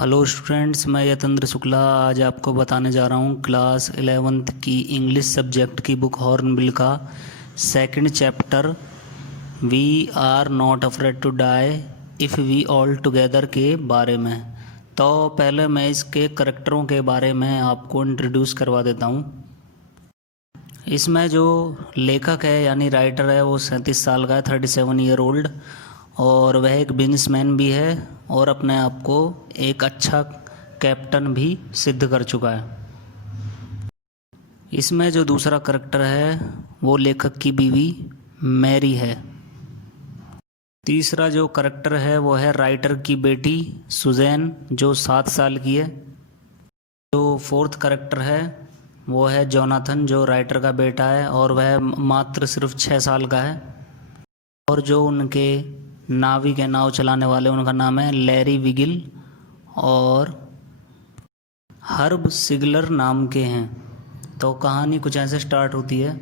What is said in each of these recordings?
Hello students, मैं यतेंद्र शुक्ला आज आपको बताने जा रहा हूँ क्लास 11th की इंग्लिश सब्जेक्ट की बुक हॉर्नबिल का second chapter we are not afraid to die if we all together के बारे में। तो पहले मैं इसके करैक्टरों के बारे में आपको इंट्रोड्यूस करवा देता हूँ। इसमें जो लेखक है यानी राइटर है वो 37 साल का है, 37 ईयर ओल्ड, और वह एक बिजनेसमैन भी है और अपने आप को एक अच्छा कैप्टन भी सिद्ध कर चुका है। इसमें जो दूसरा करैक्टर है वो लेखक की बीवी मैरी है। तीसरा जो करैक्टर है वो है राइटर की बेटी सुजैन जो 7 साल की है। जो फोर्थ करैक्टर है वो है जोनाथन जो राइटर का बेटा है और वह मात्र सिर्फ 6 साल का है। और जो उनके नाविक है, नाव चलाने वाले, उनका नाम है लैरी विगिल और हर्ब सिगलर नाम के हैं। तो कहानी कुछ ऐसे स्टार्ट होती है।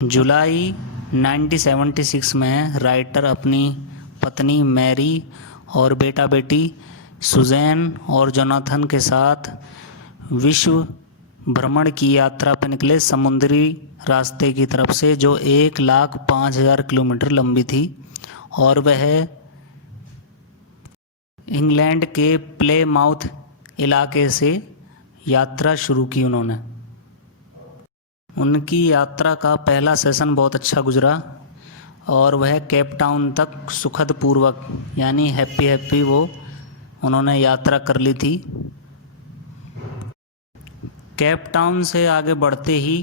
जुलाई 1976 में राइटर अपनी पत्नी मैरी और बेटा बेटी सुजैन और जोनाथन के साथ विश्व भ्रमण की यात्रा पर निकले समुद्री रास्ते की तरफ से, जो 1,05,000 किलोमीटर लंबी थी। और वह इंग्लैंड के प्लेमाउथ इलाके से यात्रा शुरू की उन्होंने। उनकी यात्रा का पहला सेशन बहुत अच्छा गुजरा और वह केप टाउन तक सुखद पूर्वक यानी हैप्पी वो उन्होंने यात्रा कर ली थी। केप टाउन से आगे बढ़ते ही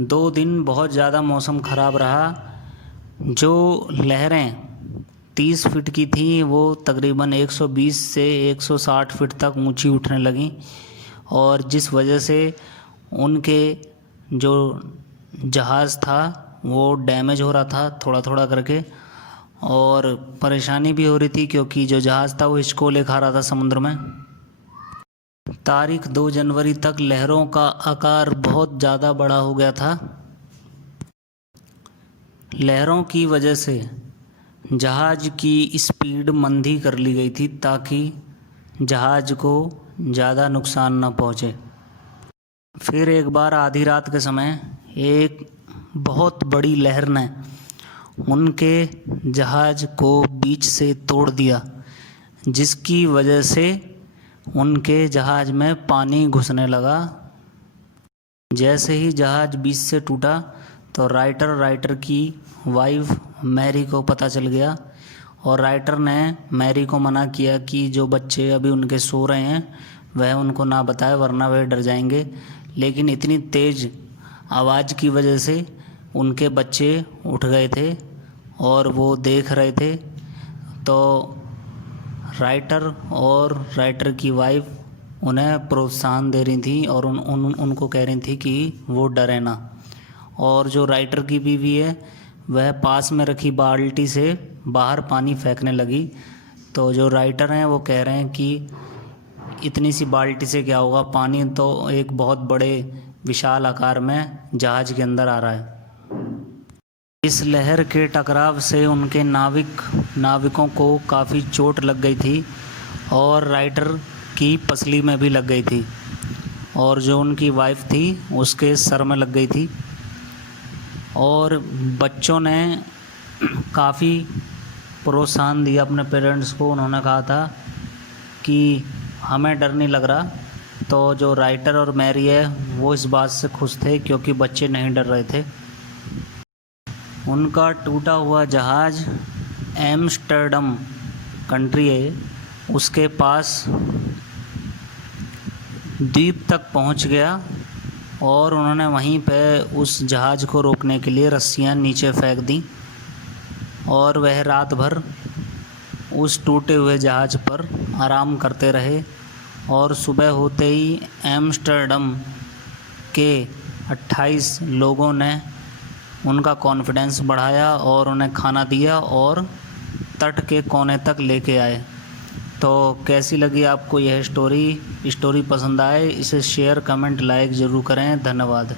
2 दिन बहुत ज़्यादा मौसम ख़राब रहा। जो लहरें 30 फीट की थी वो तकरीबन 120 से 160 फीट तक ऊंची उठने लगीं, और जिस वजह से उनके जो जहाज़ था वो डैमेज हो रहा था थोड़ा थोड़ा करके, और परेशानी भी हो रही थी क्योंकि जो जहाज़ था वो हिचकोले खा रहा था समुद्र में। तारीख 2 जनवरी तक लहरों का आकार बहुत ज़्यादा बड़ा हो गया था। लहरों की वजह से जहाज़ की स्पीड मंदी कर ली गई थी ताकि जहाज़ को ज़्यादा नुकसान न पहुँचे। फिर एक बार आधी रात के समय एक बहुत बड़ी लहर ने उनके जहाज़ को बीच से तोड़ दिया, जिसकी वजह से उनके जहाज़ में पानी घुसने लगा। जैसे ही जहाज़ बीच से टूटा तो राइटर की वाइफ मैरी को पता चल गया, और राइटर ने मैरी को मना किया कि जो बच्चे अभी उनके सो रहे हैं वह उनको ना बताए वरना वह डर जाएंगे। लेकिन इतनी तेज़ आवाज़ की वजह से उनके बच्चे उठ गए थे और वो देख रहे थे। तो राइटर और राइटर की वाइफ उन्हें प्रोत्साहन दे रही थी और उनको कह रही थी कि वो डरे ना। और जो राइटर की बीवी है वह पास में रखी बाल्टी से बाहर पानी फेंकने लगी। तो जो राइटर हैं वो कह रहे हैं कि इतनी सी बाल्टी से क्या होगा, पानी तो एक बहुत बड़े विशाल आकार में जहाज़ के अंदर आ रहा है। इस लहर के टकराव से उनके नाविकों को काफ़ी चोट लग गई थी और राइटर की पसली में भी लग गई थी, और जो उनकी वाइफ थी उसके सर में लग गई थी। और बच्चों ने काफ़ी प्रोत्साहन दिया अपने पेरेंट्स को। उन्होंने कहा था कि हमें डर नहीं लग रहा। तो जो राइटर और मैरी है वो इस बात से खुश थे क्योंकि बच्चे नहीं डर रहे थे। उनका टूटा हुआ जहाज़ एम्स्टर्डम कंट्री है उसके पास द्वीप तक पहुंच गया, और उन्होंने वहीं पे उस जहाज़ को रोकने के लिए रस्सियां नीचे फेंक दी, और वह रात भर उस टूटे हुए जहाज़ पर आराम करते रहे। और सुबह होते ही एम्स्टर्डम के 28 लोगों ने उनका कॉन्फिडेंस बढ़ाया और उन्हें खाना दिया और तट के कोने तक लेके आए। तो कैसी लगी आपको यह स्टोरी पसंद आए इसे शेयर, कमेंट, लाइक ज़रूर करें। धन्यवाद।